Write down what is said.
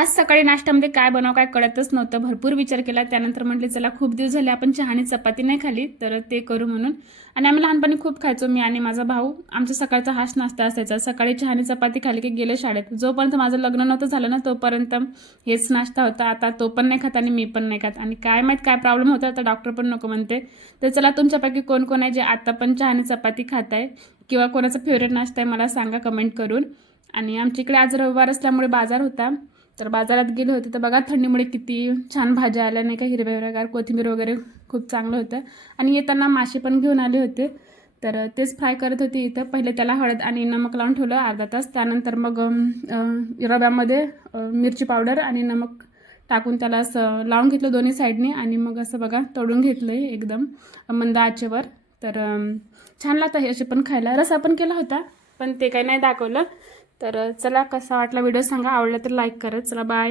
आज सकाळी नाश्त्यामध्ये काय बनव काय कळतच नव्हतं. भरपूर विचार केला. त्यानंतर म्हटले चला खूप दिवस झाले आपण चहा आणि चपाती नाही खाल्ली, तर ते करू म्हणून. आणि आम्ही लहानपणी खूप खायचो, मी आणि माझा भाऊ. आमच्या सकाळचा हाच नाश्ता असायचा. सकाळी चहा आणि चपाती खाल्ली की गेले शाळेत. जोपर्यंत माझं लग्न नव्हतं झालं ना तोपर्यंत हेच नाश्ता होता. आता तो पण नाही खात आणि मी पण नाही खात. आणि काय माहीत काय प्रॉब्लेम होता, तर डॉक्टर पण नको म्हणते. तर चला तुमच्यापैकी कोण कोण आहे जे आता पण चहा आणि चपाती खात आहे, किंवा कोणाचा फेवरेट नाश्ता आहे मला सांगा कमेंट करून. आणि आमच्या इकडे आज रविवार असल्यामुळे बाजार होता, तर बाजारात गेले होते. तर बघा थंडीमुळे किती छान भाज्या आल्या नाही का, हिरव्या हिरव्यागार कोथिंबीर वगैरे खूप चांगलं होतं. आणि येताना मासे पण घेऊन आले होते, तर तेच फ्राय करत होते इथं. पहिले त्याला हळद आणि नमक लावून ठेवलं अर्धा तास. त्यानंतर मग रव्यामध्ये मिरची पावडर आणि नमक टाकून त्याला असं लावून घेतलं दोन्ही साईडने. आणि मग असं बघा तळून घेतलं आहे एकदम मंद आचेवर. तर छान लागतं हे असे पण खायला. रस्सा पण केला होता पण ते काही नाही दाखवलं. तर चला कसा वाटला व्हिडिओ सांगा, आवडला तर लाईक करा. चला बाय.